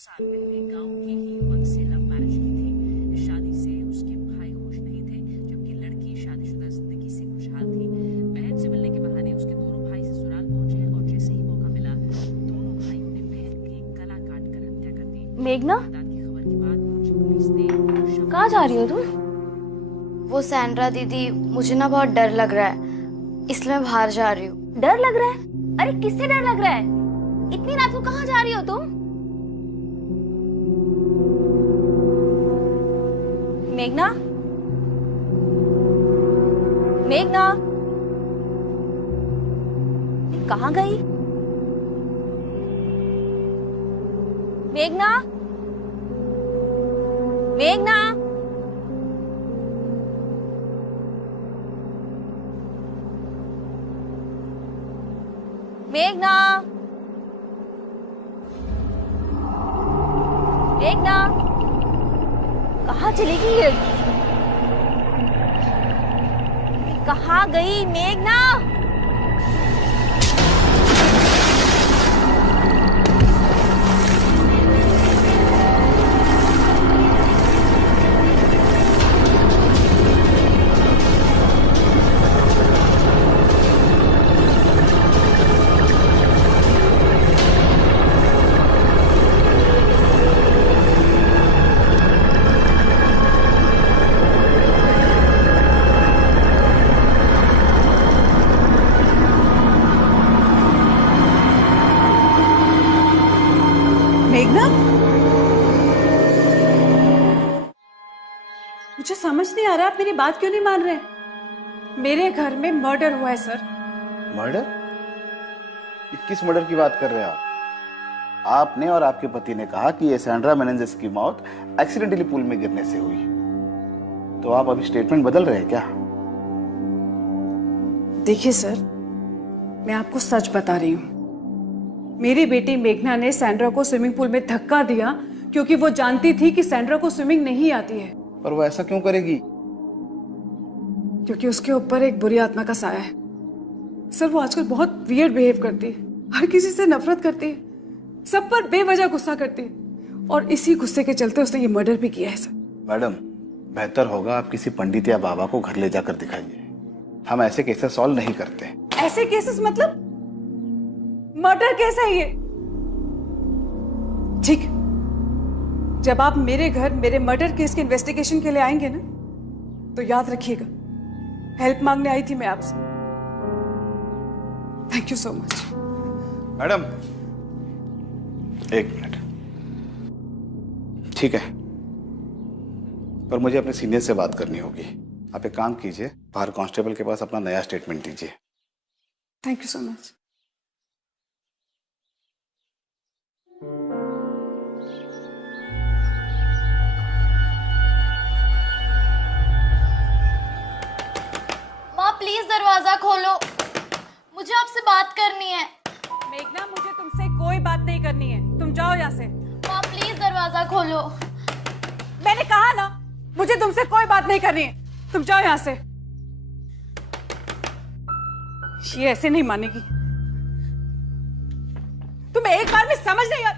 साल पहले गांव के ही युवक से लव मैरिज की थी। इस शादी से उसके भाई खुश नहीं थे, जबकि लड़की शादीशुदा जिंदगी से खुशहाल थी। बहन से मिलने के बहाने उसके दोनों भाई ससुराल पहुंचे और जैसे ही मौका मिला दोनों भाइयों ने बहन की गला काट कर हत्या कर दी। मेघना, की खबर के बाद पहुंची पुलिस ने कहाँ जा रही हो तुम? वो सैंड्रा दीदी, मुझे ना बहुत डर लग रहा है, इसलिए मैं बाहर जा रही हूँ। डर लग रहा है? अरे किससे डर लग रहा है? इतनी रात को कहाँ जा रही हो तुम? मेघना, मेघना, कहाँ गई? मेघना, मेघना, मेघना, मेघना, कहाँ चली गई ये? कहाँ गई मेघना? मेघना, मुझे समझ नहीं आ रहा आप मेरी बात क्यों नहीं मान रहे? मेरे घर में मर्डर हुआ है सर। मर्डर? किस मर्डर की बात कर रहे हैं आप? आपने और आपके पति ने कहा कि ये सैंड्रा मेनेंजेस की मौत एक्सीडेंटली पूल में गिरने से हुई, तो आप अभी स्टेटमेंट बदल रहे हैं क्या? देखिए सर, मैं आपको सच बता रही हूँ। मेरी बेटी मेघना ने सैंड्रा को स्विमिंग पूल में धक्का दिया क्योंकि वो जानती थी कि सैंड्रा को स्विमिंग नहीं आती है। पर वो ऐसा क्यों करेगी? क्योंकि उसके ऊपर एक बुरी आत्मा का साया है। सर, वो आजकल बहुत वियर्ड बिहेव करती है, हर किसी से नफरत करती है, सब पर बेवजह गुस्सा करती है, और इसी गुस्से के चलते उसने ये मर्डर भी किया है सर। मैडम, बेहतर होगा आप किसी पंडित या बाबा को घर ले जाकर दिखाइए। हम ऐसे केसेस सॉल्व नहीं करते। ऐसे केसेस मतलब? मर्डर केस है ये। ठीक, जब आप मेरे घर मेरे मर्डर केस के इन्वेस्टिगेशन के लिए आएंगे ना, तो याद रखिएगा, हेल्प मांगने आई थी मैं आपसे। Thank you so much. Madam, एक मिनट। ठीक है, पर मुझे अपने सीनियर से बात करनी होगी। आप एक काम कीजिए, बाहर कांस्टेबल के पास अपना नया स्टेटमेंट दीजिए। Thank you so much. माँ प्लीज दरवाजा खोलो, मुझे आपसे बात करनी है। मेघना, मुझे तुमसे कोई बात नहीं करनी है, तुम जाओ यहाँ से। माँ प्लीज दरवाजा खोलो। मैंने कहा ना, मुझे तुमसे कोई बात नहीं करनी है, तुम जाओ यहाँ से। ये ऐसे नहीं मानेगी, तुम्हें एक बार में समझ नहीं आ...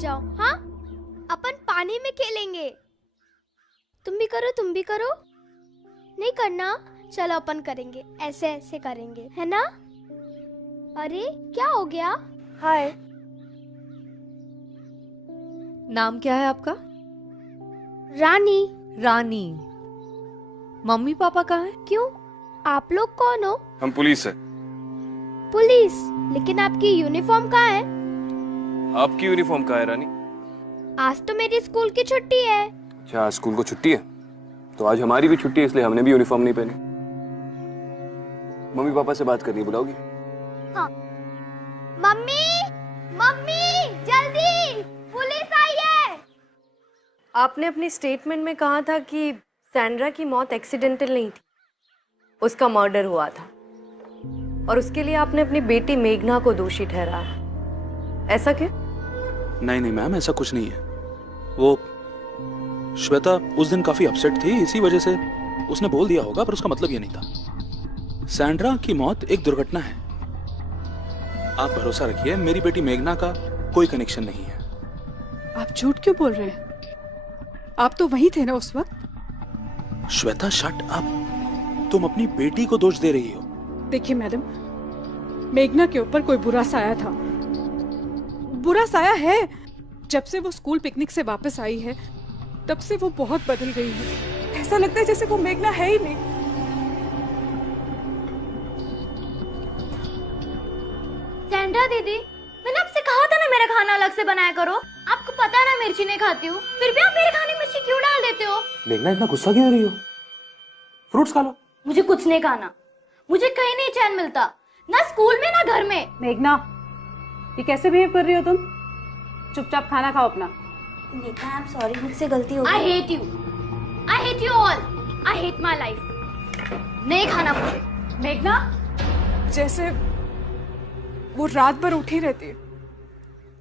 जाओ। हाँ, अपन पानी में खेलेंगे। तुम भी करो, तुम भी करो। नहीं करना? चलो अपन करेंगे, ऐसे ऐसे करेंगे, है ना? अरे क्या हो गया? हाय, नाम क्या है आपका? रानी। रानी। मम्मी पापा कहाँ हैं? क्यों, आप लोग कौन हो? हम पुलिस है। पुलिस? लेकिन आपकी यूनिफॉर्म कहाँ है? आपकी यूनिफॉर्म कहाँ है रानी? आज तो मेरी स्कूल की छुट्टी है। अच्छा, स्कूल को छुट्टी है? तो आज हमारी भी छुट्टी है, इसलिए हमने भी यूनिफॉर्म नहीं पहनी। मम्मी पापा से बात करनी, बुलाओगी? हाँ। मम्मी, मम्मी जल्दी, पुलिस आई है। आपने अपनी स्टेटमेंट में कहा था कि सैंड्रा की मौत एक्सीडेंटल नहीं थी, उसका मर्डर हुआ था और उसके लिए आपने अपनी बेटी मेघना को दोषी ठहराया। ऐसा क्यों? नहीं नहीं मैम, ऐसा कुछ नहीं है। वो श्वेता उस दिन काफी अपसेट थी, इसी वजह से उसने बोल दिया होगा, पर उसका मतलब ये नहीं था। सैंड्रा की मौत एक दुर्घटना है। आप भरोसा रखिए, मेरी बेटी मेघना का कोई कनेक्शन नहीं है। आप झूठ क्यों बोल रहे हैं? आप तो वहीं थे ना उस वक्त। श्वेता शट अप, तुम अपनी बेटी को दोष दे रही हो। देखिए मैडम, मेघना के ऊपर कोई बुरा साया था, बुरा साया है। जब से वो स्कूल पिकनिक से वापस आई है तब से वो बहुत बदल गई है। ऐसा लगता है जैसे वो मेघना है ही नहीं। सैंड्रा दीदी, मैंने आपसे कहा था ना मेरा खाना अलग से बनाया करो। आपको पता है ना मिर्ची नहीं खाती हूँ, फिर भी आप मेरे खाने में मिर्ची क्यों डाल देते हो? मेघना इतना गुस्सा क्यों हो रही हो? फ्रूट्स खा लो। मुझे कुछ नहीं खाना, मुझे कहीं नहीं चैन मिलता, ना स्कूल में ना घर में। मेघना, ये कैसे बिहेव कर रही हो तुम? चुपचाप खाना खाओ अपना। मेघना, आई एम सॉरी, मुझसे गलती हो गई। I hate you, I hate you all, I hate my life. नहीं खाना मुझे। मेघना, जैसे वो रात भर उठी रहती है,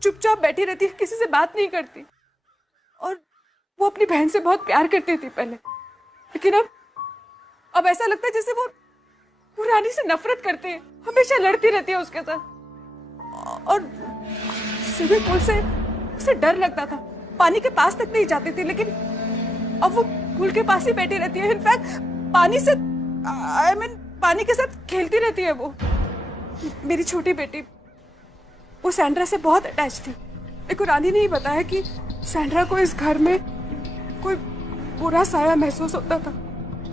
चुपचाप बैठी रहती है, किसी से बात नहीं करती, और वो अपनी बहन से बहुत प्यार करती थी पहले, लेकिन अब ऐसा लगता है जैसे वो रानी से नफरत करते हैं, हमेशा लड़ती रहती है उसके साथ। और स्विमिंग पूल से उसे डर लगता था, पानी के पास तक नहीं जाती थी, लेकिन अब वो पूल के पास ही बैठी रहती है। इनफैक्ट पानी से पानी के साथ खेलती रहती है वो। मेरी छोटी बेटी वो सैंड्रा से बहुत अटैच थी, लेकिन रानी ने ही बताया कि सैंड्रा को इस घर में कोई बुरा साया महसूस होता था।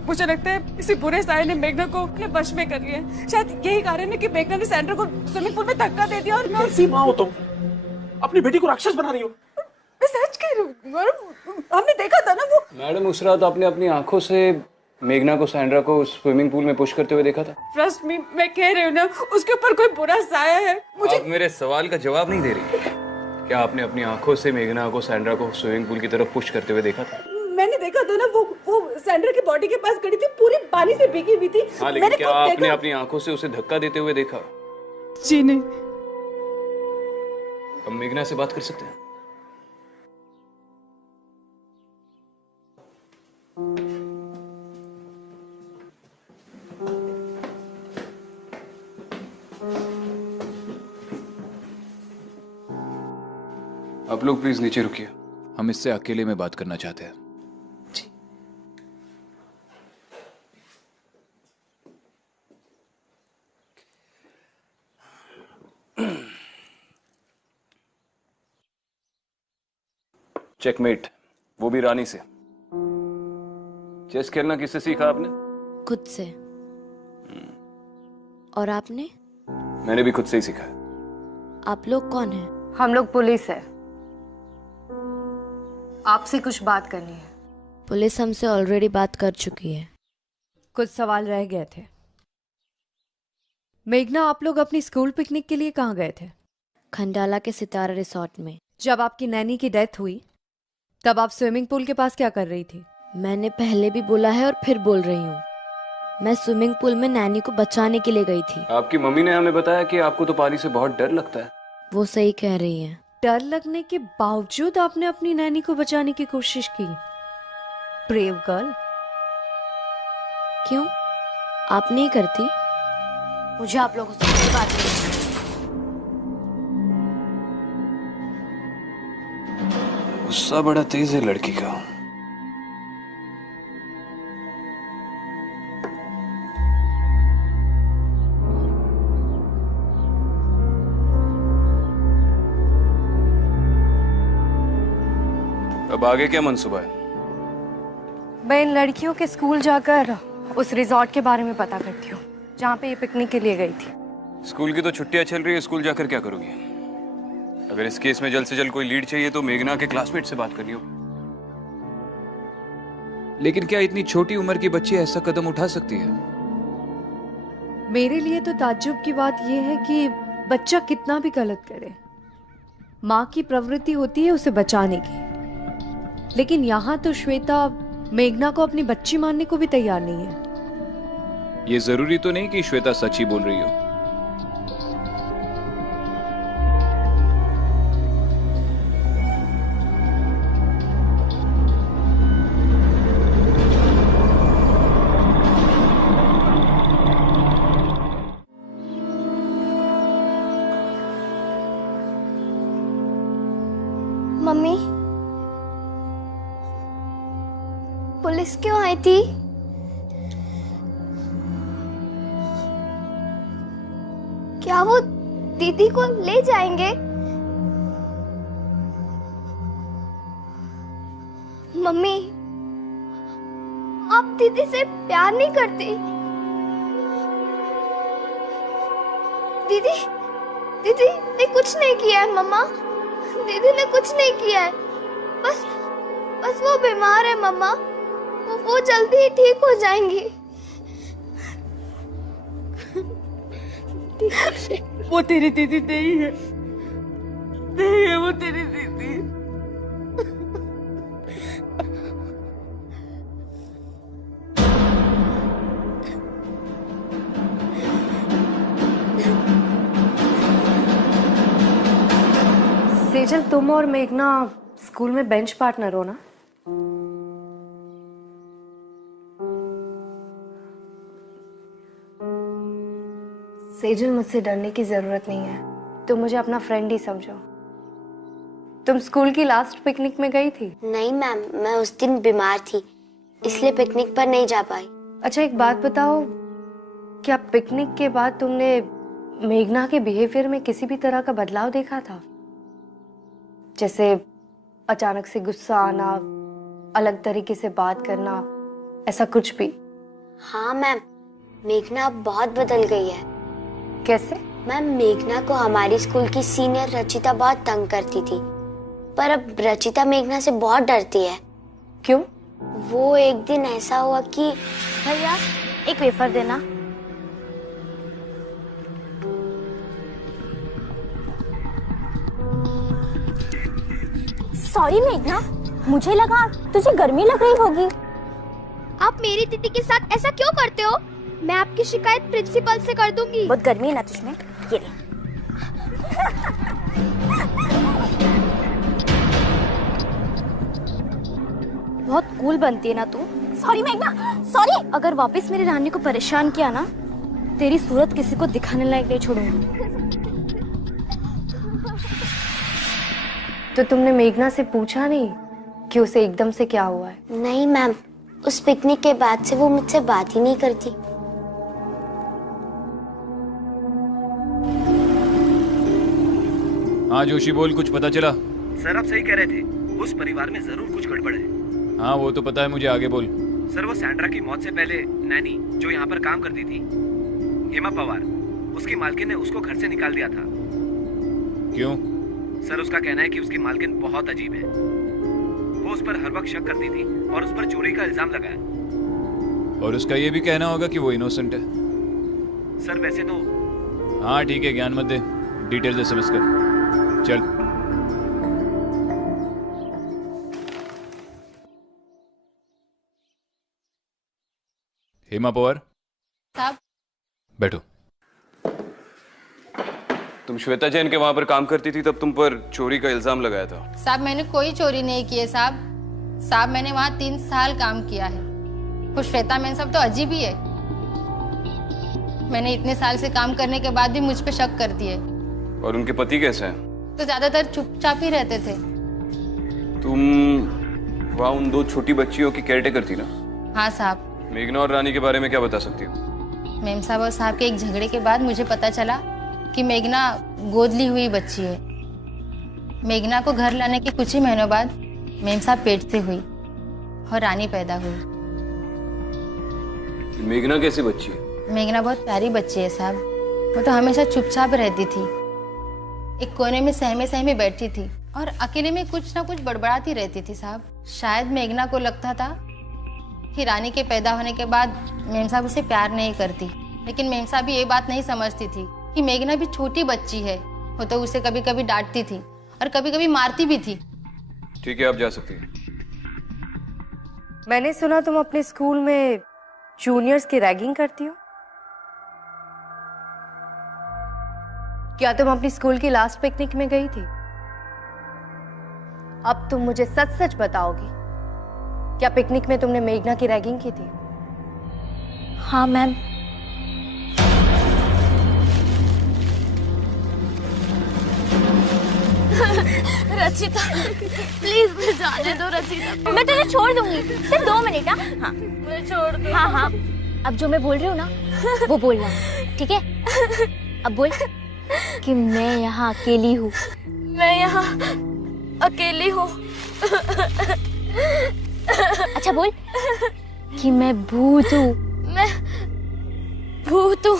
मुझे लगता है इसी बुरे साये ने मेघना को अपने वश में कर लिया। शायद यही कारण है कि मेघना ने सैंड्रा को स्विमिंग पूल में धक्का दे दिया। और मैं कैसी माँ हो तुम? अपनी बेटी को राक्षस बना रही हो। मैं सच कह रही हूँ, हमने देखा था ना वो। मैडम, उस रात आपने अपनी आंखों से मेघना को सैंड्रा को स्विमिंग पूल में पुश करते हुए देखा था। ट्रस्ट मी, मैं कह रही हूँ ना, उसके ऊपर कोई बुरा साया है। मुझे आप मेरे सवाल का जवाब नहीं दे रही। क्या आपने अपनी आंखों से मेघना को सैंड्रा को स्विमिंग पूल की तरफ पुश करते हुए देखा था? मैंने देखा था ना, वो सैंड्रा की बॉडी के पास खड़ी थी, पूरी पानी से भीगी हुई थी। हाँ, लेकिन क्या आपने अपनी आंखों से उसे धक्का देते हुए देखा? जी नहीं। हम मेघना से बात कर सकते हैं? आप लोग प्लीज नीचे रुकिए, हम इससे अकेले में बात करना चाहते हैं। जी। चेकमेट, वो भी रानी से। चेस खेलना किससे सीखा आपने? खुद से। और आपने? मैंने भी खुद से ही सीखा है। आप लोग कौन हैं? हम लोग पुलिस है, आपसे कुछ बात करनी है। पुलिस हमसे ऑलरेडी बात कर चुकी है। कुछ सवाल रह गए थे। मेघना, आप लोग अपनी स्कूल पिकनिक के लिए कहाँ गए थे? खंडाला के सितारा रिसोर्ट में। जब आपकी नैनी की डेथ हुई तब आप स्विमिंग पूल के पास क्या कर रही थी? मैंने पहले भी बोला है और फिर बोल रही हूँ, मैं स्विमिंग पूल में नैनी को बचाने के लिए गई थी। आपकी मम्मी ने हमें बताया कि आपको तो पानी से बहुत डर लगता है। वो सही कह रही है। डर लगने के बावजूद आपने अपनी नैनी को बचाने की कोशिश की। Brave girl. क्यों, आप नहीं करती? मुझे आप लोगों से कोई बात नहीं। गुस्सा बड़ा तेज है लड़की का। अब आगे क्या मंसूबा है? मैं इन लड़कियों के स्कूल जाकर उस रिजॉर्ट के बारे में पता करती हूँ जहाँ पे ये पिकनिक के लिए गई थी। स्कूल की तो छुट्टियां चल रही है, स्कूल जाकर क्या करोगी? अगर इस केस में जल्द से जल्द कोई लीड चाहिए तो मेघना के क्लासमेट से बात करनी होगी। लेकिन क्या इतनी छोटी उम्र की बच्ची ऐसा कदम उठा सकती है? मेरे लिए तो ताज्जुब की बात यह है कि बच्चा कितना भी गलत करे, माँ की प्रवृत्ति होती है उसे बचाने की। लेकिन यहाँ तो श्वेता मेघना को अपनी बच्ची मानने को भी तैयार नहीं है। ये जरूरी तो नहीं कि श्वेता सच ही बोल रही हो। मम्मी, पुलिस क्यों आई थी? क्या वो दीदी को ले जाएंगे? मम्मी, आप दीदी से प्यार नहीं करती? दीदी दीदी ने कुछ नहीं किया है मम्मा, दीदी ने कुछ नहीं किया है, बस वो बीमार है मम्मा, वो जल्दी ही ठीक हो जाएंगी। वो तेरी दीदी नहीं है, नहीं है वो तेरी दीदी। सेजल, तुम और मेघना स्कूल में बेंच पार्टनर हो ना? सेजल, मुझसे डरने की जरूरत नहीं है, तुम मुझे अपना फ्रेंड ही समझो। तुम स्कूल की लास्ट पिकनिक में गई थी? नहीं मैम, मैं उस दिन बीमार थी, इसलिए पिकनिक पर नहीं जा पाई। अच्छा, एक बात बताओ, क्या पिकनिक के बाद तुमने मेघना के बिहेवियर में किसी भी तरह का बदलाव देखा था? जैसे अचानक से गुस्सा आना, अलग तरीके से बात करना, ऐसा कुछ भी? हाँ मैम, मेघना अब बहुत बदल गई है। कैसे? मैम, मेघना को हमारी स्कूल की सीनियर रचिता बहुत तंग करती थी, पर अब रचिता मेघना से बहुत डरती है। क्यों? वो एक दिन ऐसा हुआ कि भैया एक वेफर देना। सॉरी मेघना, मुझे लगा तुझे गर्मी लग रही होगी। आप मेरी दीदी के साथ ऐसा क्यों करते हो? मैं आपकी शिकायत प्रिंसिपल से कर दूंगी। बहुत गर्मी है ना तुझमें, ये ले। बहुत कूल बनती है ना तू। सॉरी मेघना, सॉरी। अगर वापस मेरी रानी को परेशान किया ना, तेरी सूरत किसी को दिखाने लायक नहीं छोड़ूंगी। तो तुमने मेघना से पूछा नहीं कि उसे एकदम से क्या हुआ है? नहीं मैम, उस पिकनिक के बाद से वो मुझसे बात ही नहीं करती। हाँ जोशी, बोल, कुछ पता चला? सर, आप सही कह रहे थे, उस परिवार में जरूर कुछ गड़बड़ है। हाँ वो तो पता है मुझे, आगे बोल। सर, वो सैंड्रा की मौत से पहले नैनी जो यहाँ पर काम करती थी, हेमा पवार, उसकी मालकिन ने उसको घर से निकाल दिया था। क्यों? सर, उसका कहना है कि उसकी मालकिन बहुत अजीब है। वो उस पर हर वक्त शक करती थी और उस पर चोरी का इल्जाम लगाया। और उसका ये भी कहना होगा कि वो इनोसेंट है। सर, वैसे तो। हाँ ठीक है, ज्ञान मत दे, डिटेल्स एसएमएस कर। चल। हेमा पवार साहब, बैठो। तुम श्वेता जैन के वहां पर काम करती थी, तब तुम पर चोरी का इल्जाम लगाया था। साहब मैंने कोई चोरी नहीं की है साहब। मैंने वहाँ 3 साल काम किया है। वो श्वेता मैन सब तो अजीब ही है। मैंने इतने साल से काम करने के बाद भी मुझ पे शक करती है। और उनके पति कैसे हैं? तो ज्यादातर चुपचाप ही रहते थे। तुम वहाँ उन 2 छोटी बच्चियों की केयरटेकर थी ना? हाँ साहब। मेघना और रानी के बारे में क्या बता सकती हो? मेम साहब और साहब के एक झगड़े के बाद मुझे पता चला कि मेघना गोद ली हुई बच्ची है। मेघना को घर लाने के कुछ ही महीनों बाद मेम साहब पेट से हुई और रानी पैदा हुई। मेघना कैसी बच्ची है? मेघना बहुत प्यारी बच्ची है साहब। वो तो हमेशा चुपचाप रहती थी, एक कोने में सहमे सहमे बैठी थी और अकेले में कुछ ना कुछ बड़बड़ाती रहती थी साहब। शायद मेघना को लगता था कि रानी के पैदा होने के बाद मेम साहब उसे प्यार नहीं करती, लेकिन मेम साहब भी ये बात नहीं समझती थी कि मेघना भी छोटी बच्ची है। वो तो उसे कभी कभी डांटती थी और कभी कभी मारती भी थी। ठीक है, आप जा सकती हैं। मैंने सुना तुम अपने स्कूल में जूनियर्स की रैगिंग करती हो। क्या तुम अपनी स्कूल की लास्ट पिकनिक में गई थी? अब तुम मुझे सच सच बताओगी, क्या पिकनिक में तुमने मेघना की रैगिंग की थी? हाँ मैम। रचिता प्लीज मुझे जाने दो। रचिता मैं तुझे छोड़ दूंगी, सिर्फ 2 मिनट। हाँ मुझे छोड़ दो। हाँ हाँ अब जो मैं बोल रही हूँ ना वो बोलना, ठीक है? अब बोल कि मैं यहाँ अकेली हूँ। मैं यहाँ अकेली हूँ। अच्छा बोल कि मैं भूत हूँ। मैं भूत हूँ।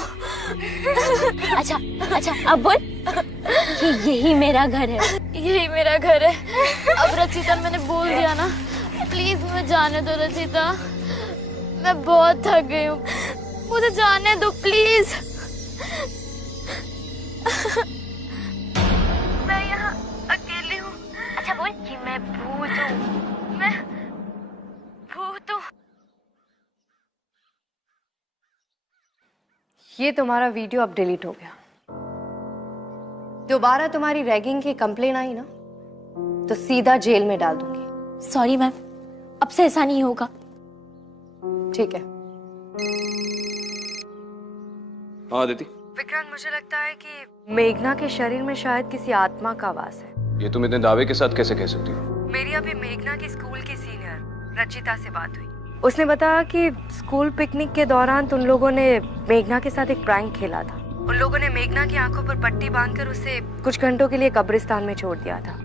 अच्छा अच्छा अब बोल कि यही मेरा घर है। यही मेरा घर है। अब रचिता मैंने बोल दिया ना, प्लीज मुझे जाने दो। रचिता मैं बहुत थक गई हूँ, मुझे जाने दो प्लीज। मैं यहाँ अकेली हूँ। अच्छा बोल कि मैं भूत हूँ। मैं भूत हूँ। ये तुम्हारा वीडियो अब डिलीट हो गया। दोबारा तुम्हारी रैगिंग की कंप्लेन आई ना तो सीधा जेल में डाल दूंगी। सॉरी मैम, अब से ऐसा नहीं होगा। ठीक है। हाँ दीदी। विक्रांत, मुझे लगता है कि मेघना के शरीर में शायद किसी आत्मा का वास है। ये तुम इतने दावे के साथ कैसे कह सकती हो? मेरी अभी मेघना की स्कूल की सीनियर रचिता से बात हुई। उसने बताया कि स्कूल पिकनिक के दौरान तुम लोगों ने मेघना के साथ एक प्रैंक खेला था। उन लोगों ने मेघना की आंखों पर पट्टी बांधकर उसे कुछ घंटों के लिए कब्रिस्तान में छोड़ दिया था।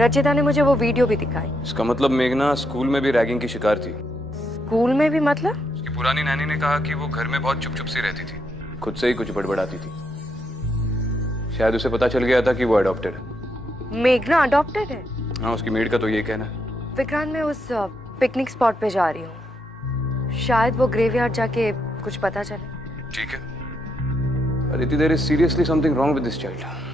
रचिता ने मुझे वो वीडियो भी दिखाई। इसका मतलब मेघना स्कूल में भी रैगिंग की शिकार थी? स्कूल में भी मतलब? उसकी पुरानी नानी ने कहा कि वो घर में बहुत चुप चुप सी रहती थी, खुद से ही कुछ बड़बड़ाती थी। शायद उसे पता चल गया था कि वो अडॉप्टेड है। मेघना अडॉप्टेड है? हाँ, उसकी मेड का तो ये कहना है। विक्रांत, मैं उस पिकनिक स्पॉट पे जा रही हूँ, शायद वो ग्रेवयार्ड जाके कुछ पता चले। ठीक है। Aditi, there is seriously something wrong with this child.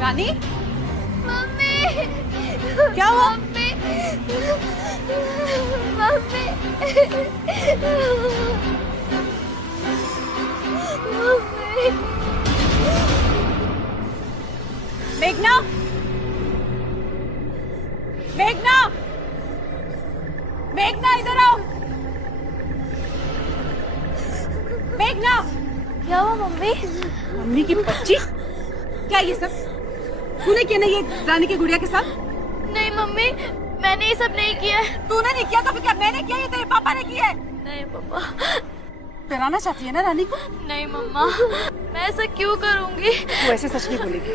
Rani, mummy क्या हुआ? मम्मी मम्मी मम्मी मेघना, मेघना, मेघना इधर आओ। मेघना, क्या हुआ मम्मी? मम्मी की बच्ची, क्या ये सब तूने किया ना ये रानी की गुड़िया के साथ? नहीं मम्मी, मैंने ये सब नहीं किया है। तूने नहीं किया तो फिर क्या मैंने किया? ये तेरे पापा ने किया है। नहीं पापा। डराना चाहती है ना रानी को? नहीं मम्मा, मैं ऐसा क्यों करूंगी? तू ऐसे सच नहीं बोलेगी।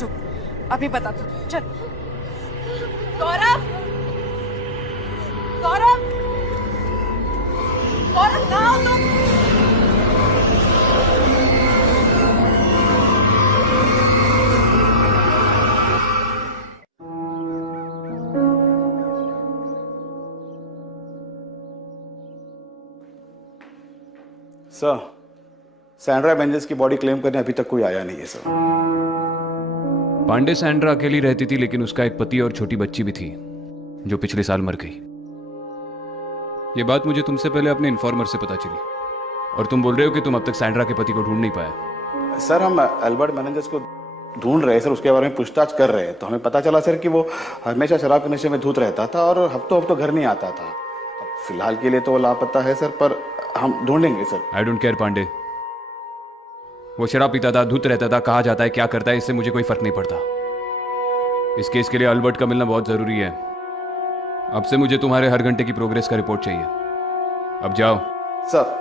चुप, अभी बता तू। चल। गौरव, गौरव, गौरव कहाँ हो तुम? सर, सैंड्रा मेंजेस की बॉडी क्लेम करने अभी तक कोई आया नहीं है सर। पांडे सैंड्रा अकेली रहती थी, लेकिन उसका एक पति और छोटी बच्ची भी थी जो पिछले साल मर गई। ये बात मुझे तुमसे पहले अपने इन्फॉर्मर से पता चली, और तुम बोल रहे हो कि तुम अब तक सैंड्रा के पति को ढूंढ नहीं पाया। सर हम अल्बर्ट मेनेंजेस को ढूंढ रहे हैं सर, उसके बारे में पूछताछ कर रहे हैं, तो हमें पता चला सर कि वो हमेशा शराब के नशे में धुत रहता था और हफ्तों घर नहीं आता था। अब फिलहाल के लिए तो वो लापता है सर, पर हम ढूंढेंगे sir. I don't care Pandey, वो शराब पीता था, धुत रहता था, कहाँ जाता है, क्या करता है, इससे मुझे कोई फर्क नहीं पड़ता। इस केस के लिए अल्बर्ट का मिलना बहुत जरूरी है। अब से मुझे तुम्हारे हर घंटे की प्रोग्रेस का रिपोर्ट चाहिए। अब जाओ सर।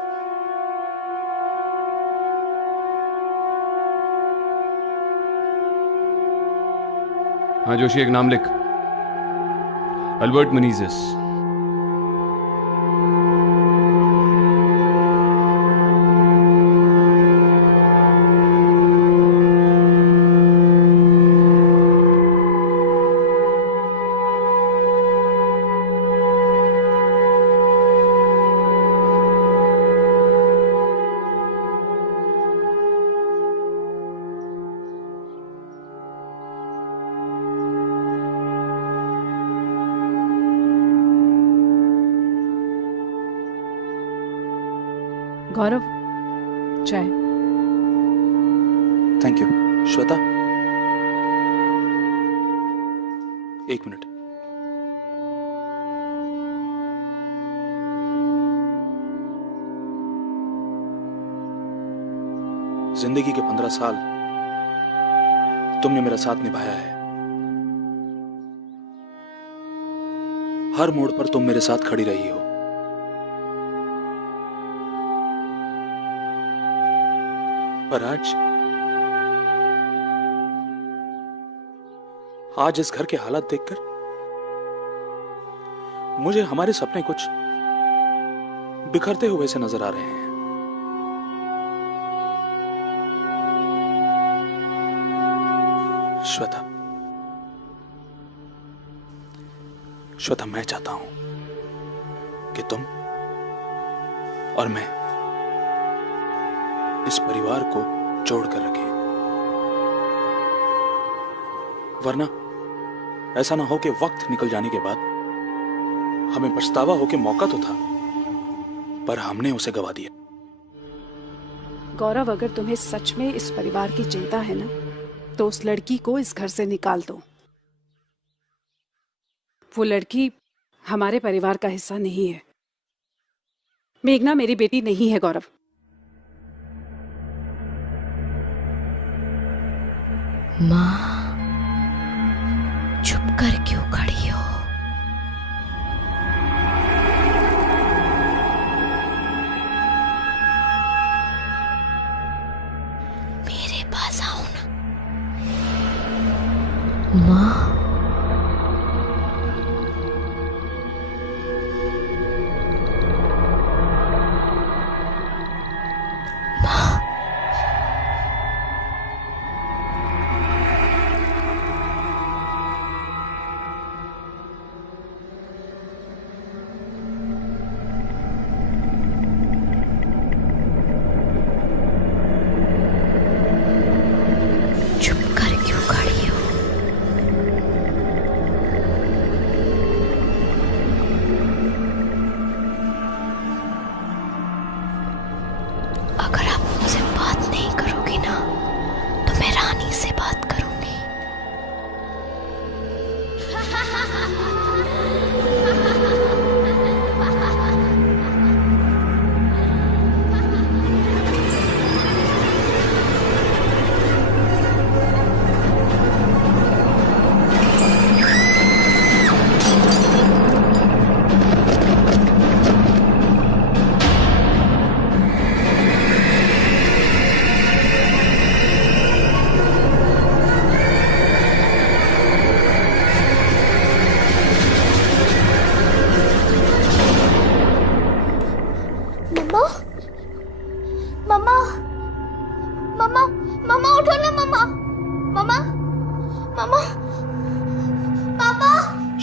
हाँ जोशी, एक नाम लिख, अल्बर्ट मेनेंजेस। गौरव, चाय। Thank you. श्वेता, एक मिनट। जिंदगी के 15 साल तुमने मेरा साथ निभाया है। हर मोड़ पर तुम मेरे साथ खड़ी रही हो। पर आज इस घर के हालात देखकर मुझे हमारे सपने कुछ बिखरते हुए से नजर आ रहे हैं। श्वेता, मैं चाहता हूं कि तुम और मैं इस परिवार को जोड़कर रखें, वरना ऐसा ना हो कि वक्त निकल जाने के बाद हमें पछतावा हो कि मौका तो था पर हमने उसे गवा दिया। गौरव, अगर तुम्हें सच में इस परिवार की चिंता है ना, तो उस लड़की को इस घर से निकाल दो। वो लड़की हमारे परिवार का हिस्सा नहीं है। मेघना मेरी बेटी नहीं है गौरव। माँ, चुप कर क्यों खड़ी हो? मेरे पास आओ ना। माँ,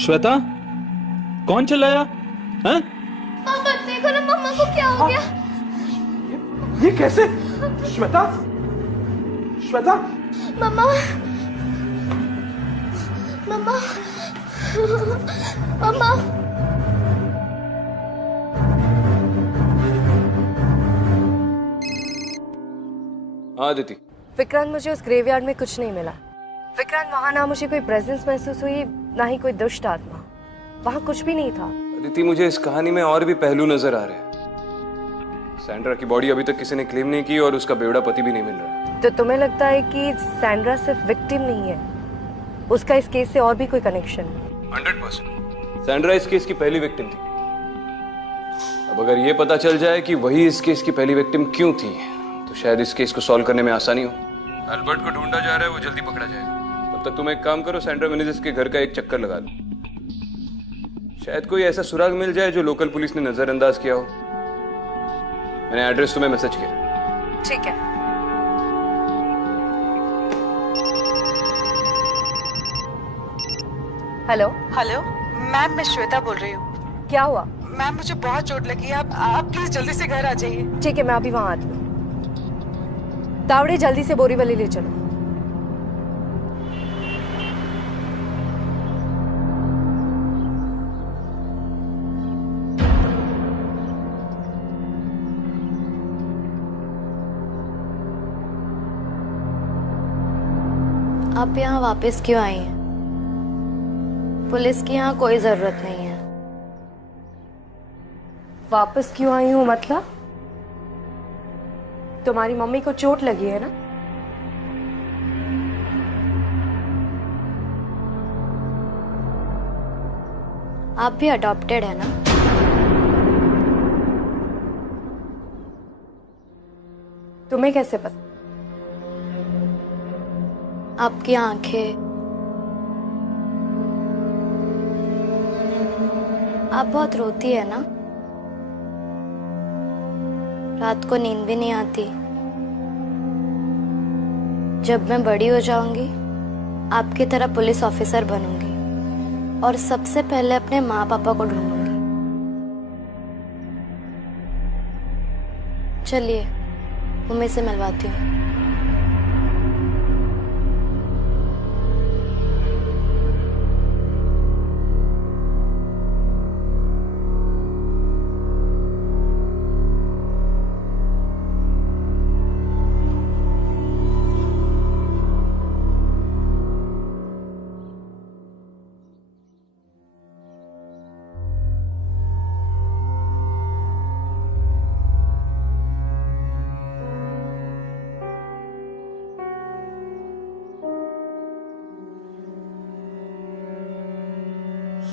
श्वेता, कौन चिल्लाया? हैं? पापा देखो ना, मम्मा को क्या हो गया? ये कैसे? श्वेता, श्वेता, मम्मा, मम्मा, मम्मा, हाँ अदिति। विक्रांत, मुझे उस ग्रेवयार्ड में कुछ नहीं मिला। विक्रांत, वहाँ ना मुझे कोई प्रेजेंस महसूस हुई, ना ही कोई दुष्ट आत्मा। वहाँ कुछ भी नहीं था। अदिति, मुझे इस कहानी में और भी पहलू नजर आ रहे हैं। सैंड्रा की बॉडी अभी तक किसी ने क्लेम नहीं की और उसका बेवड़ा पति भी नहीं मिल रहा। तो तुम्हें लगता है कि सैंड्रा सिर्फ विक्टिम नहीं है, उसका इस केस से और भी कोई कनेक्शन है? 100%। सैंड्रा इस केस की पहली विक्टिम थी। अब अगर ये पता चल जाए कि वही इस केस की पहली विक्टिम क्यों थी, तो शायद इस केस को सॉल्व करने में आसानी हो। अल्बर्ट को ढूंढा जा रहा है, वो जल्दी पकड़ा जाएगा। तब तक तुम एक काम करो, सैंड्रा मेनेजेस के घर का एक चक्कर लगा लो। शायद कोई ऐसा सुराग मिल जाए जो लोकल पुलिस ने नजरअंदाज किया हो। मैंने एड्रेस तुम्हें मैसेज किया। ठीक है। हेलो हेलो मैम, मैं श्वेता बोल रही हूँ। क्या हुआ? मैम, मुझे बहुत चोट लगी है। आप प्लीज जल्दी से घर आ जाइए। ठीक है, मैं अभी वहां आती हूँ। तावड़े, जल्दी से बोरीवली ले चलो। आप यहाँ वापस क्यों आई हैं? पुलिस की यहाँ कोई जरूरत नहीं है। वापस क्यों आई हूँ मतलब? तुम्हारी मम्मी को चोट लगी है ना? आप भी अडॉप्टेड है ना? तुम्हें कैसे पता? आपकी आंखें, आप बहुत रोती है ना? रात को नींद भी नहीं आती। जब मैं बड़ी हो जाऊंगी, आपकी तरह पुलिस ऑफिसर बनूंगी और सबसे पहले अपने माँ पापा को ढूंढूंगी। चलिए, मम्मी से मिलवाती हूँ।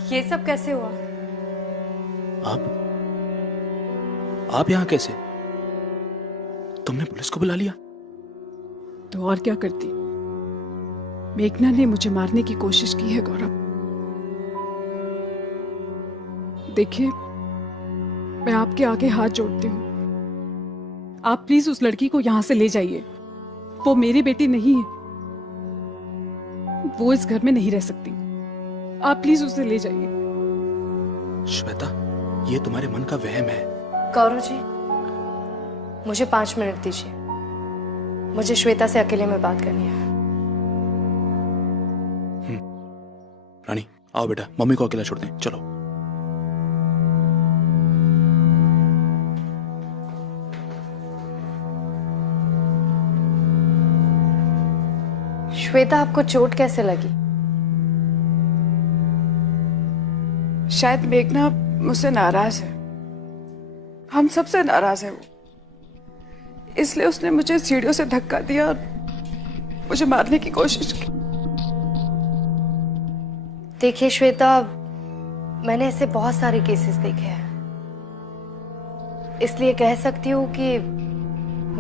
ये सब कैसे हुआ? आप यहाँ कैसे? तुमने पुलिस को बुला लिया? तो और क्या करती? मेघना ने मुझे मारने की कोशिश की है गौरव। देखिए, मैं आपके आगे हाथ जोड़ती हूँ। आप प्लीज उस लड़की को यहाँ से ले जाइए। वो मेरी बेटी नहीं है। वो इस घर में नहीं रह सकती। आप प्लीज उसे ले जाइए। श्वेता, ये तुम्हारे मन का वहम है। गौरव जी, मुझे 5 मिनट दीजिए। मुझे श्वेता से अकेले में बात करनी है। रानी, आओ बेटा, मम्मी को अकेला छोड़ दें। चलो। श्वेता, आपको चोट कैसे लगी? शायद मेघना मुझसे नाराज है। हम सबसे नाराज है वो। इसलिए उसने मुझे सीढ़ियों से धक्का दिया और मुझे मारने की कोशिश की। देखिए श्वेता, मैंने ऐसे बहुत सारे केसेस देखे हैं, इसलिए कह सकती हूँ कि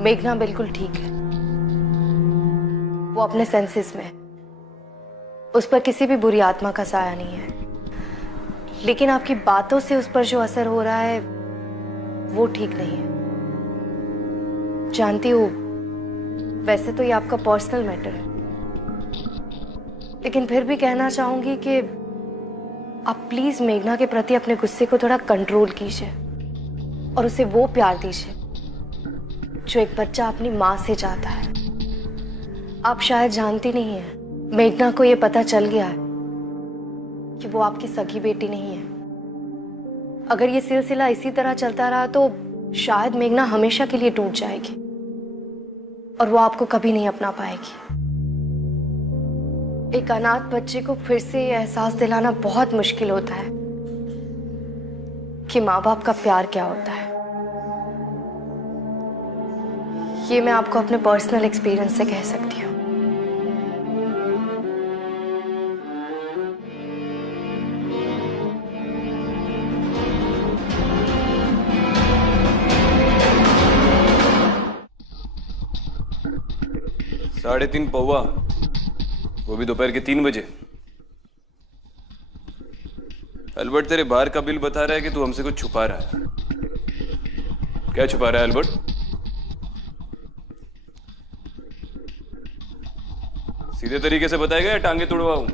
मेघना बिल्कुल ठीक है। वो अपने सेंसेस में, उस पर किसी भी बुरी आत्मा का साया नहीं है। लेकिन आपकी बातों से उस पर जो असर हो रहा है वो ठीक नहीं है। जानती हूँ, वैसे तो ये आपका पर्सनल मैटर है, लेकिन फिर भी कहना चाहूंगी कि आप प्लीज मेघना के प्रति अपने गुस्से को थोड़ा कंट्रोल कीजिए और उसे वो प्यार दीजिए जो एक बच्चा अपनी माँ से चाहता है। आप शायद जानती नहीं है, मेघना को ये पता चल गया है कि वो आपकी सगी बेटी नहीं है। अगर ये सिलसिला इसी तरह चलता रहा तो शायद मेघना हमेशा के लिए टूट जाएगी। और वो आपको कभी नहीं अपना पाएगी। एक अनाथ बच्चे को फिर से ये एहसास दिलाना बहुत मुश्किल होता है कि माँ बाप का प्यार क्या होता है। ये मैं आपको अपने पर्सनल एक्सपीरियंस से कह सकती हूँ। साढ़े 3 पौवा, वो भी दोपहर के 3 बजे। अल्बर्ट, तेरे बाहर का बिल बता रहा है कि तू हमसे कुछ छुपा रहा है। क्या छुपा रहा है अल्बर्ट? सीधे तरीके से बताएगा या टांगे तुड़वाऊं?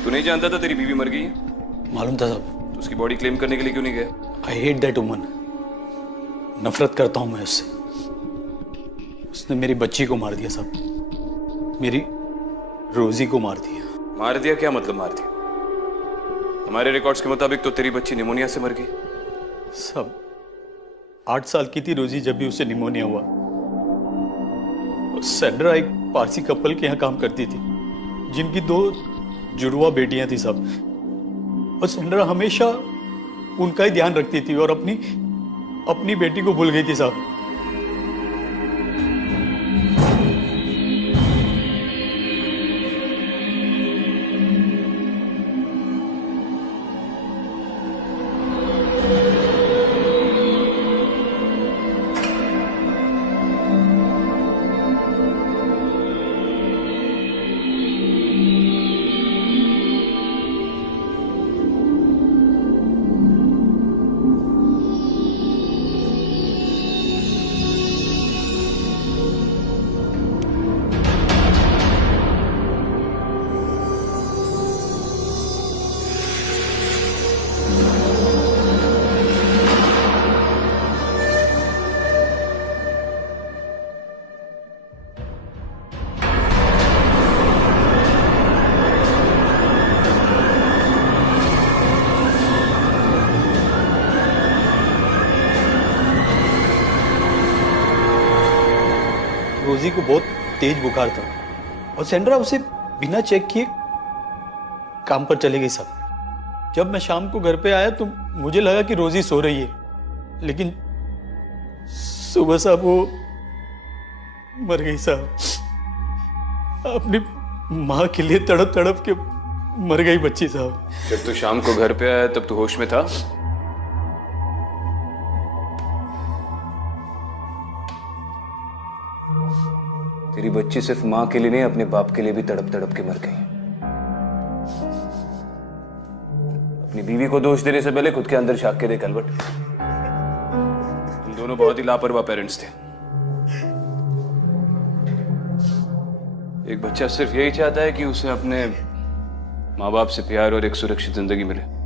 तू नहीं जानता था तेरी बीवी मर गई है? मालूम था साहब। तो उसकी बॉडी क्लेम करने के लिए क्यों नहीं गया? I hate that woman. नफरत करता हूं मैं उससे। उसने मेरी बच्ची को मार दिया साहब, मेरी रोजी को मार दिया। मार दिया? क्या मतलब मार दिया? हमारे रिकॉर्ड्स के मुताबिक तो तेरी बच्ची निमोनिया से मर गई। सब 8 साल की थी रोजी जब भी उसे निमोनिया हुआ। सैंड्रा एक पारसी कपल के यहाँ काम करती थी जिनकी 2 जुड़वा बेटियां थी सब। और सैंड्रा हमेशा उनका ही ध्यान रखती थी और अपनी बेटी को भूल गई थी साहब। रोजी को बहुत तेज बुखार था और सैंड्रा उसे बिना चेक किए काम पर चली गई साहब। जब मैं शाम को घर पे आया तो मुझे लगा कि रोजी सो रही है, लेकिन सुबह साहब वो मर गई साहब। अपनी माँ के लिए तड़प तड़प के मर गई बच्ची साहब। जब तू शाम को घर पे आया तब तू होश में था? तेरी बच्ची सिर्फ माँ के लिए नहीं, अपने बाप के लिए भी तड़प तड़प के मर गई। अपनी बीवी को दोष देने से पहले खुद के अंदर झांक के देख अल्बर्ट। तुम दोनों बहुत ही लापरवाह पेरेंट्स थे। एक बच्चा सिर्फ यही चाहता है कि उसे अपने माँ बाप से प्यार और एक सुरक्षित जिंदगी मिले।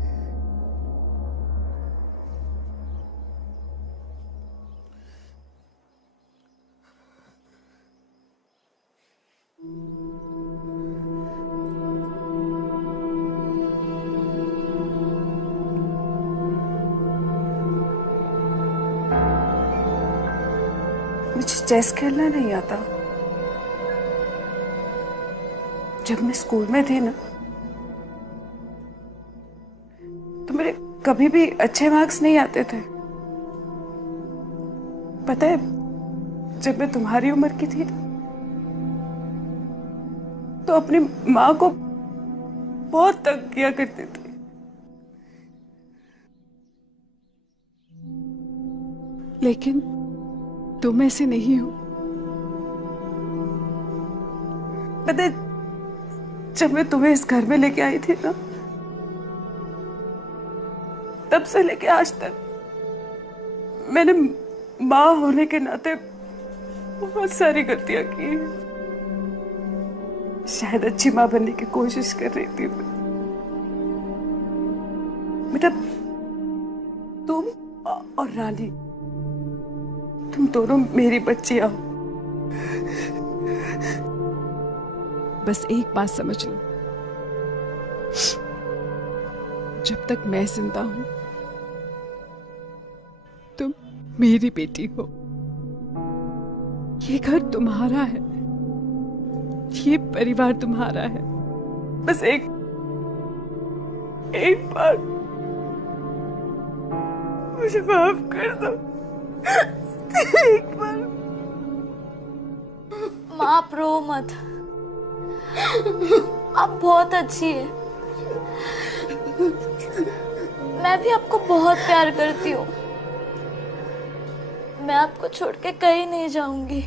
मुझे चेस खेलना नहीं आता। जब मैं स्कूल में थी ना तो मेरे कभी भी अच्छे मार्क्स नहीं आते थे। पता है, जब मैं तुम्हारी उम्र की थी तो अपनी माँ को बहुत तंग किया करती थी। लेकिन तुम ऐसे नहीं हो। पता है, जब मैं तुम्हें इस घर में लेके आई थी ना, तब से लेके आज तक मैंने माँ होने के नाते बहुत सारी गलतियां की। शायद अच्छी माँ बनने की कोशिश कर रही थी। बेटा तुम और रानी, तुम दोनों मेरी बच्चियां हो। बस एक बात समझ लो, जब तक मैं जिंदा हूं तुम मेरी बेटी हो। ये घर तुम्हारा है, ये परिवार तुम्हारा है। बस एक बार मुझे माफ कर दो, एक बार। माँ आप रो मत, आप बहुत अच्छी है। मैं भी आपको बहुत प्यार करती हूँ। मैं आपको छोड़ के कहीं नहीं जाऊंगी।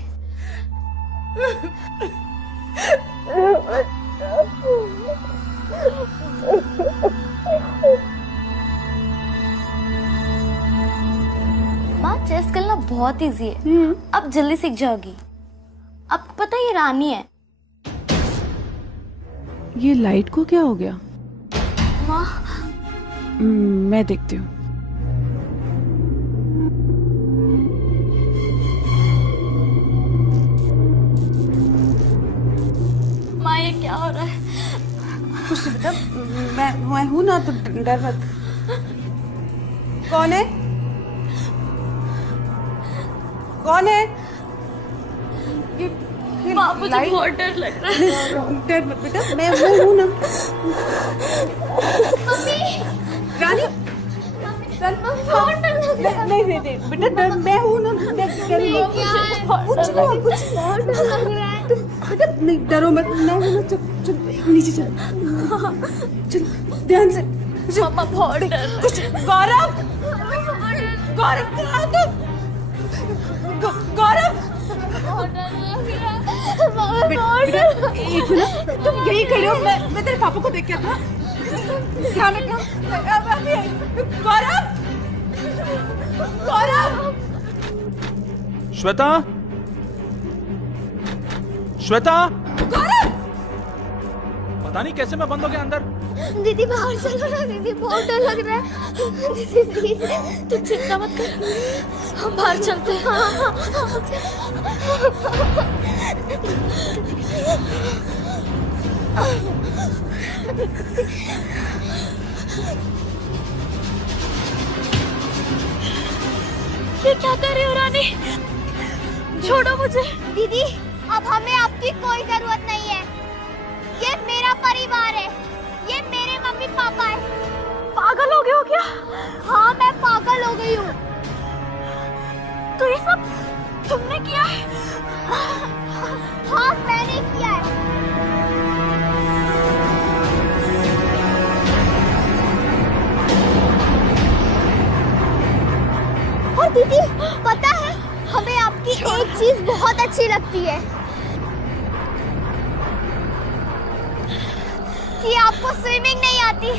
माँ चेस खेलना बहुत इजी है, अब जल्दी सीख जाओगी। आपको पता है ये रानी है। ये लाइट को क्या हो गया? माँ मैं देखती हूँ। माँ ये क्या हो रहा है? कुछ बेटा, मैं हूं ना, तो डर मत। कौन है? कौन है? ये माँ मुझे बहुत डर लग रहा है। डर मत बेटा, मैं हूं ना। मम्मी, रानी, बहुत डर लग रहा है। नहीं बेटा, डर मैं हूं ना। कुछ नहीं, बहुत डर लग रहा है। बेटा नहीं, डरो मत, मैं हूं ना। चल नीचे चल ध्यान से। मम्मा बहुत डर। कुछ गौरव, कहाँ तुम? गौरव, एक मिनट, तुम यही खड़े हो। मैं तेरे पापा को देख के था। ध्यान रखना। गौरव, श्वेता, श्वेता, गौरव, पता नहीं कैसे मैं बंद हो गया अंदर। दीदी बाहर चलो ना, दीदी बहुत डर लग रहा है। दीदी प्लीज तू चिंता मत कर, हम बाहर चलते हैं। ये क्या कर रही हो रानी? छोड़ो मुझे। दीदी अब हमें आपकी कोई जरूरत नहीं है। ये मेरा परिवार है, ये मेरे मम्मी पापा है। पागल हो गए हो क्या? हाँ मैं पागल हो गई हूँ। तो ये सब तुमने किया है? हाँ मैंने किया है। और दीदी पता है हमें आपकी एक चीज बहुत अच्छी लगती है कि आपको स्विमिंग नहीं आती।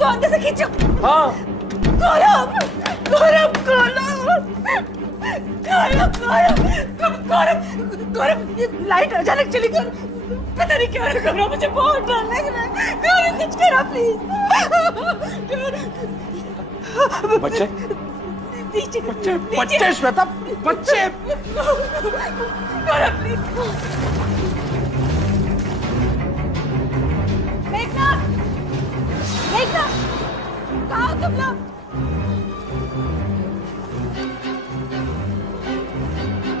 तो अंदर से खींचो। हाँ। गौरव, गौरव, गौरव, लाइट अचानक चली गई। पता नहीं क्या है गौरव, मुझे बहुत डर लग रहा है। गौरव कुछ करो प्लीज। बच्चे, नीचे, बच्चे, बच्चे श्वेता, बच्चे। गौरव प्लीज। मेघना, कहाँ हो तुम लोग?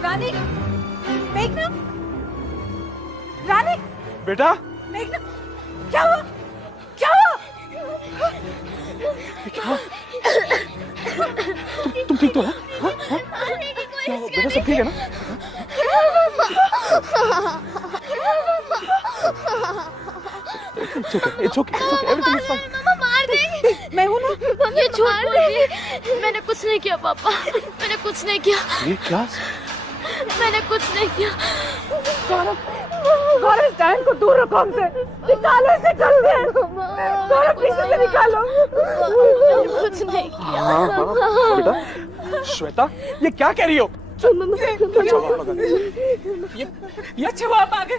रानी, मेघना, रानी, बेटा, मेघना, क्या हुआ? क्या हुआ? क्या? तुम ठीक तो हो? हाँ? क्या हुआ? बेटा सब ठीक है ना? It's okay, everything is fine. मामा मार देंगे। मैं हूँ ना। ये झूठ बोल रही है। मैंने कुछ नहीं किया पापा, मैंने कुछ नहीं किया। ये क्या? मैंने कुछ नहीं किया। गौरव, इस डायन को दूर रखो हमसे। निकालो इसे जल्दी। गौरव पीछे से निकालो। कुछ नहीं किया। हाँ बेटा, श्वेता ये क्या कह रही हो? ये अच्छा वो आप आ गए।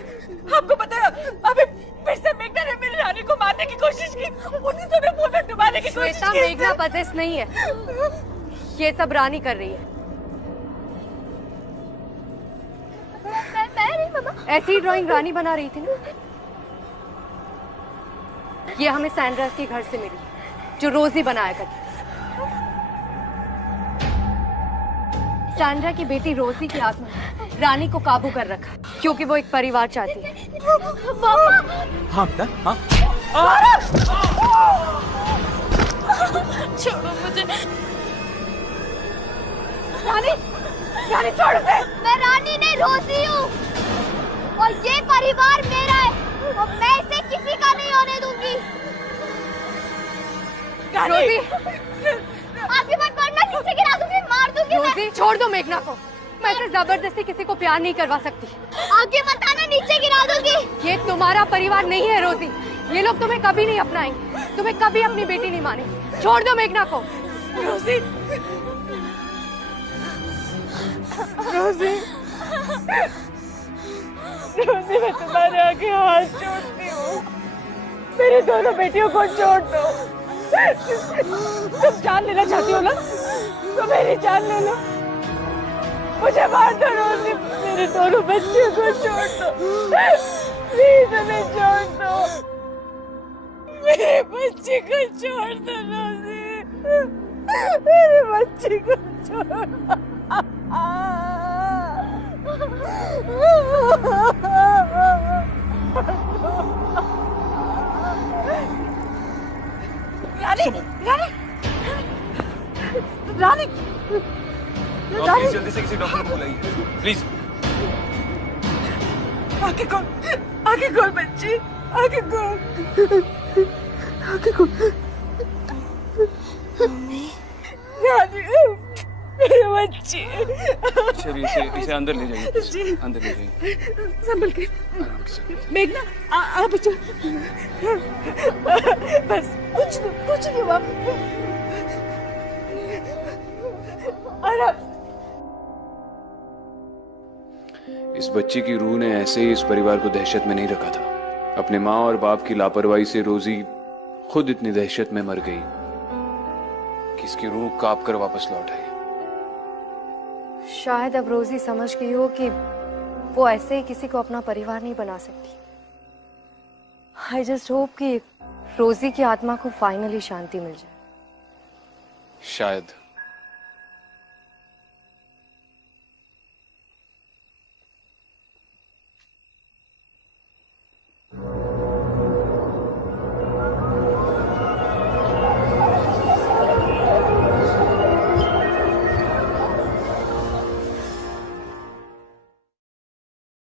आपको पता है अभी फिर से मेघना ने मेरी रानी को मारने की कोशिश की, उसी समय पूल में डुबाने की कोशिश की। श्वेता, मेघना पजेस नहीं है, ये सब रानी कर रही है। ऐसी ड्राइंग रानी बना रही थी ना। ये हमें सैंड्रा के घर से मिली, जो रोजी बनाया करती। सैंड्रा की बेटी रोजी की आत्मा रानी को काबू कर रखा, क्योंकि वो एक परिवार चाहती है। हाँ बेटा, हाँ। छोड़ो मुझे। रानी छोड़ दे। मैं रानी नहीं, रोजी हूँ, और ये परिवार मेरा है, और मैं इसे किसी का नहीं होने दूंगी। रोजी, आगे मत बढ़ना, किसी गिरा दूंगी, मार दूंगी। रोजी छोड़ दो मेघना को। मैं तो जबरदस्ती किसी को प्यार नहीं करवा सकती। आगे मत आना, नीचे गिरा दूंगी। ये तुम्हारा परिवार नहीं है रोजी। ये लोग तुम्हें कभी नहीं अपनाएंगे, तुम्हें कभी अपनी बेटी नहीं मानेंगे। छोड़ दो मेघना को। रोजी, मैं तुम्हारे आगे हाथ जोड़ती हूँ, मेरी दोनों बेटियों को छोड़ दो। तुम जान लेना चाहती हो ना, तो मेरी जान ले लो, मुझे मार दो रोजी, मेरे दोनों बच्चियों को छोड़ दो, प्लीज हमें छोड़ दो, मेरे बच्चे को छोड़ दो रोजी, मेरे बच्चे को छोड़ दो। रानी प्लीज जल्दी से किसी डॉक्टर को बुलाइए, प्लीज। आगे खोल बच्ची, आगे खोल। रानी, मेरे बच्ची। चलिए इसे अंदर ले जाइए, अंदर ले जाइए। संभल के। मेघना, आ बच्चों। बस कुछ नहीं हुआ। इस बच्ची की रूह ने ऐसे ही इस परिवार को दहशत में नहीं रखा था। अपने माँ और बाप की लापरवाही से रोजी खुद इतनी दहशत में मर गई कि इसकी रूह कांप कर वापस लौट आई। शायद अब रोजी समझ गई हो कि वो ऐसे ही किसी को अपना परिवार नहीं बना सकती। आई जस्ट होप कि रोजी की आत्मा को फाइनली शांति मिल जाए। शायद